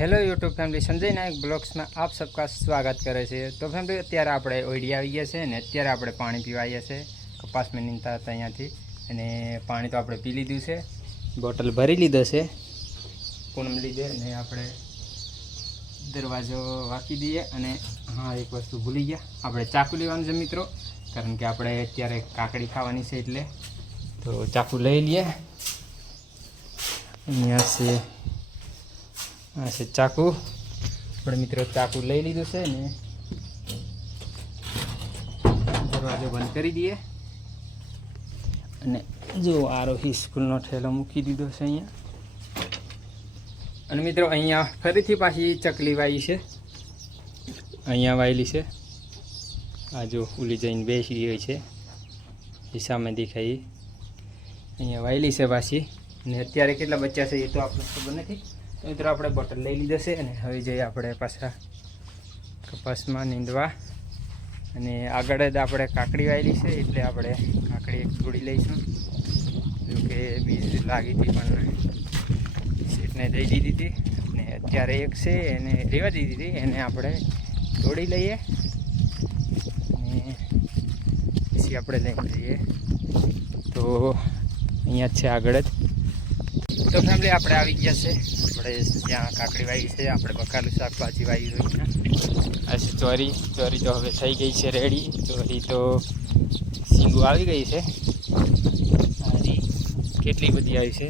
Hello YouTube family, Sanjay Nayak બ્લોગ્સમાં આપ સબકા સ્વાગત કરે છે. તો ફેમિલી, અત્યારે આપણે ઓઈડી આવી ગયા છે ને અત્યારે આપણે પાણી પીવા આવ્યા છે. કપાસમાં નીંદતા હતા અહીંયાથી અને પાણી તો આપણે પી લીધું છે. બોટલ ભરી લીધો છે. પૂનમ લીધે અને આપણે દરવાજો વાંકી દઈએ અને હા, એક વસ્તુ ભૂલી ગયા. આપણે ચાકુ લેવાનું છે મિત્રો, કારણ કે આપણે અત્યારે કાકડી ખાવાની છે એટલે. તો ચાકુ લઈ લઈએ. અહીંયા છે આ છે ચાકુ. પણ મિત્રો ચાકુ લઈ લીધું છે ને. દરવાજો બંધ કરી દઈએ. અને જો આરોહી સ્કૂલનો ઠેલો મૂકી દીધો છે અહીંયા. અને મિત્રો અહીંયા ફરીથી પાછી ચકલી વાઈ છે. અહીંયા વાયેલી છે. આ જો ઉલી જઈને બેસી ગઈ છે. એ સામે દેખાય. અહીંયા વાયેલી છે પાછી. અને અત્યારે કેટલા બચ્ચા છે એ તો આપણે ખબર નથી. તો મિત્રો આપણે બોટલ લઈ લીધો છે અને હવે જઈએ આપણે પાછા કપાસમાં નીંદવા. અને આગળ જ આપણે કાકડી વાયેલી છે એટલે આપણે કાકડી એક તોડી લઈશું. જોકે બીજ લાગી હતી પણ સીટને દઈ દીધી હતી. અને અત્યારે એક છે એને રેવા દીધી હતી. એને આપણે તોડી લઈએ. અને પછી આપણે લઈને જઈએ. તો અહીંયા છે આગળ જ. તો ફેમિલી આપણે આવી ગયા છે. આપણે ત્યાં કાકડી વાવી છે આપણે બકાલું શાકભાજી વાવી હોય છે. પછી ચોરી ચોરી તો હવે થઈ ગઈ છે રેડી. ચોરી તો સિંગુ આવી ગઈ છે. કેટલી બધી આવી છે?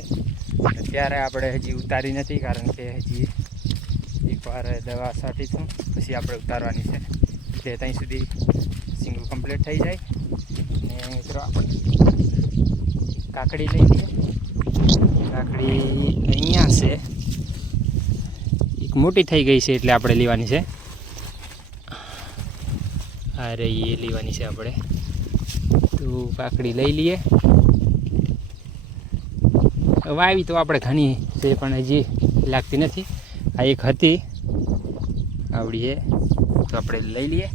અત્યારે આપણે હજી ઉતારી નથી કારણ કે હજી એકવાર દવા છાંટીશું પછી આપણે ઉતારવાની છે. એટલે ત્યાં સુધી સિંગુ કમ્પ્લીટ થઈ જાય. અને મિત્રો આપણે કાકડી લઈ લઈએ. કાકડી અહીંયા છે. મોટી થઈ ગઈ છે એટલે આપણે લેવાની છે. રહી એ લેવાની છે આપણે. તો કાકડી લઈ લઈએ. વાવી તો આપણે ઘણી છે, પણ હજી લાગતી નથી. આ એક હતી. આવડી છે. તો આપણે લઈ લઈએ.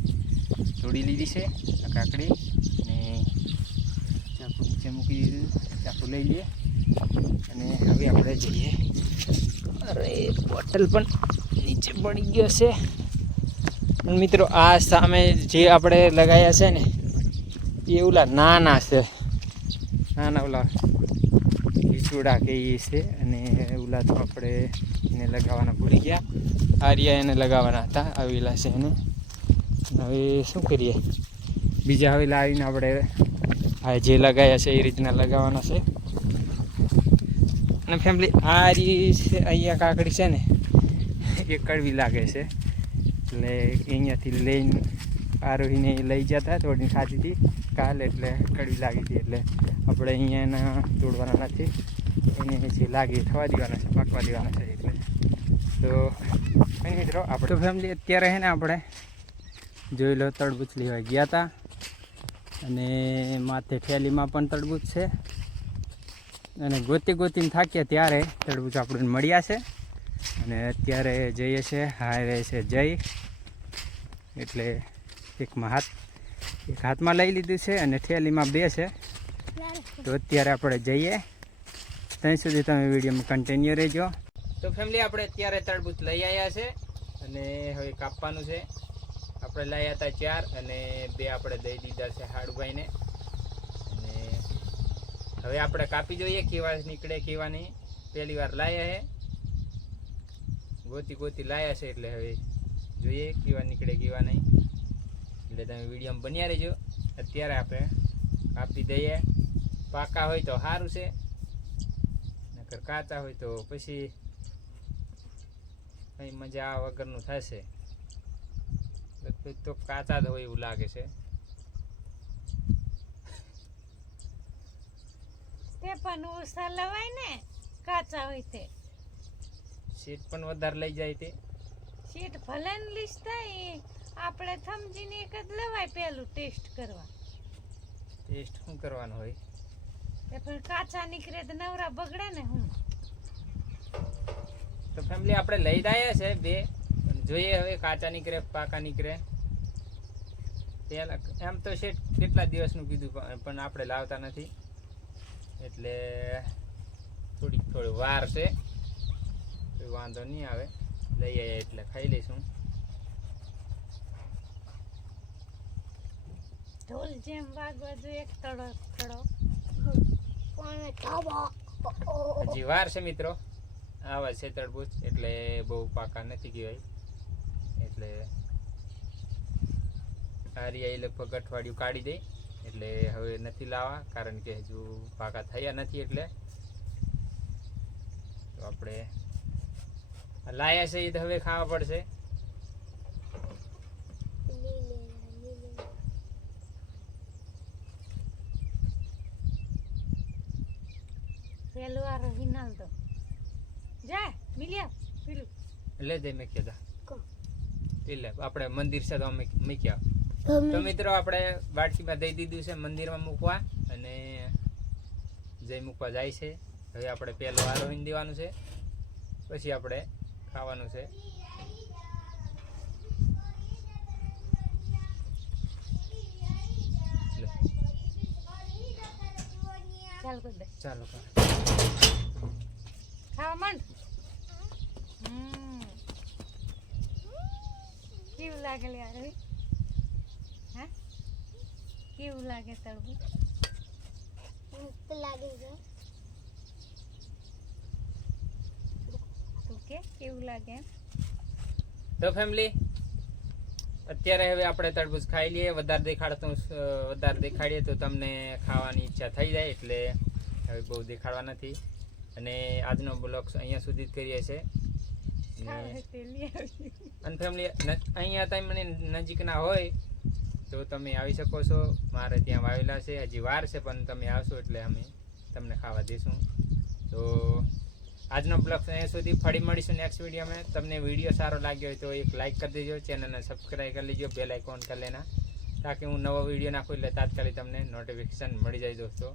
તોડી લીધી છે આ કાકડી. અને ચાકુ નીચે મૂકી દીધું. ચાકુ લઈ લઈએ. અને હવે આપણે જઈએ. અરે બોટલ પણ નીચે પડી ગયો છે. પણ મિત્રો, આ સામે જે આપણે લગાવ્યા છે ને, એ ઓલા નાના છે. નાના ઓલા ઈચુડા કે એ છે અને ઓલા તો આપણે એને લગાવવાના ભૂલી ગયા. આર્યા એને લગાવવાના હતા, આવેલા છે એને. હવે શું કરીએ? બીજા હવે લાવીને આપણે આ જે લગાવ્યા છે એ રીતના લગાવવાના છે. અને ફેમિલી આ રી અહીંયા કાકડી છે ને એ કડવી લાગે છે. એટલે અહીંયાથી લઈને આરોહીને લઈ જતા તોડીને ખાધી હતી કાલ એટલે કડવી લાગી હતી એટલે આપણે અહીંયા એના તોડવાના નથી. એને જે લાગે થવા દેવાના છે, પાકવા દેવાના છે એટલે. તો કંઈ મિત્રો આપણે ફેમિલી અત્યારે છે ને આપણે જોઈ લો તડબૂચ લેવા ગયા હતા અને માથે થેલીમાં પણ તડબૂચ છે. અને ગોતી ગોતીને થાક્યા ત્યારે તડબૂચ આપણને મળ્યા છે. અને અત્યારે જઈએ છે હાઈવે છે જય. એટલે એકમાં હાથ, એક હાથમાં લઈ લીધું છે અને થેલીમાં બે છે. તો અત્યારે આપણે જઈએ. ત્યાં સુધી તમે વિડીયોમાં કન્ટિન્યુ રહેજો. તો ફેમિલી આપણે અત્યારે તરબૂચ લઈ આવ્યા છે અને હવે કાપવાનું છે. આપણે લાવ્યા હતા ચાર અને બે આપણે દઈ દીધા છે હાડુભાઈને. અને હવે આપણે કાપી જોઈએ કેવા નીકળે કેવા નહીં. પહેલી વાર લાયા છે. ગોતી ગોતી લાયા છે એટલે હવે જોઈએ કેવા નીકળે કેવા નહીં. એટલે તમે વિડીયોમાં બન્યા રહેજો. અત્યારે આપણે કાપી દઈએ. પાકા હોય તો સારું છે. નકર કાચા હોય તો પછી કંઈ મજા આ વગરનું થશે. લગભગ તો કાચા જ હોય એવું લાગે છે. તે પણ લવાય ને, કાચા હોય તે. સીટ પણ વધારે લઈ જાય તે. સીટ ભલે ને લીસતા એ આપણે સમજીને એક જ લેવાય પહેલું ટેસ્ટ કરવા. ટેસ્ટ શું કરવાનું હોય? એ પણ કાચા નીકળે તો નવરા બગડે ને હું. તો ફેમિલી આપણે લઈ જાય છે બે જોઈએ હવે કાચા નીકળે પાકા નીકળે. એમ તો શેઠ કેટલા દિવસનું કીધું પણ- પણ આપણે લાવતા નથી. એટલે થોડીક થોડી વાર છે. વાંધો નહીં આવે. લઈ આવ્યા એટલે ખાઈ લઈશું. ઢોલ જેમ વાગવા જોઈએ એક તડો તડો હજી વાર છે મિત્રો. આવા છે તડબૂચ એટલે બહુ પાકા નથી કહેવાય. એટલે સારી એ લગભગ અઠવાડિયું કાઢી દઈ એટલે હવે નથી લાવવા કારણ કે હજુ પાકા થયા નથી એટલે. તો આપણે લાયા છે એ તો હવે ખાવા પડશે. પેલું આ તો. જા મિલિયા પેલું. એટલે જઈ મેં કીધા. એટલે આપણે મંદિર છે તો મૂક્યા. તો મિત્રો આપણે બાટકીમાં દઈ દીધું છે મંદિરમાં મૂકવા અને જઈ મૂકવા જાય છે. હવે આપણે પહેલો આરોહીને દેવાનું છે. પછી આપણે ખાવાનું છે. ચાલ. ખાવા માંડ. હમ. કેવું લાગે યાર હા? કેવું લાગે તળબૂચ તું કે કેવું લાગે તો ફેમિલી અત્યારે હવે આપણે તરબૂચ ખાઈ લઈએ. વધારે દેખાડતું વધારે દેખાડીએ તો તમને ખાવાની ઈચ્છા થઈ જાય એટલે હવે બહુ દેખાડવા નથી. અને આજનો બ્લોગ અહીંયા સુધી જ કરીએ છીએ. અને ફેમિલી અહીંયા તમે નજીકના હોય તો તમે આવી શકો છો. મારે ત્યાં વાવેલા છે. હજી વાર છે પણ તમે આવશો એટલે અમે તમને ખાવા દઈશું. તો આજનો બ્લોગ અહીંયા સુધી ફરી મળીશું નેક્સ્ટ વિડીયોમાં તમને વીડિયો સારો લાગ્યો હોય તો એક લાઇક કરી દેજો ચેનલને સબસ્ક્રાઈબ કરી લેજો બેલ આઇકોન કરી લેના. તાકી હું નવો વીડિયો નાખું એટલે તાત્કાલિક તમને નોટિફિકેશન મળી જાય દોસ્તો.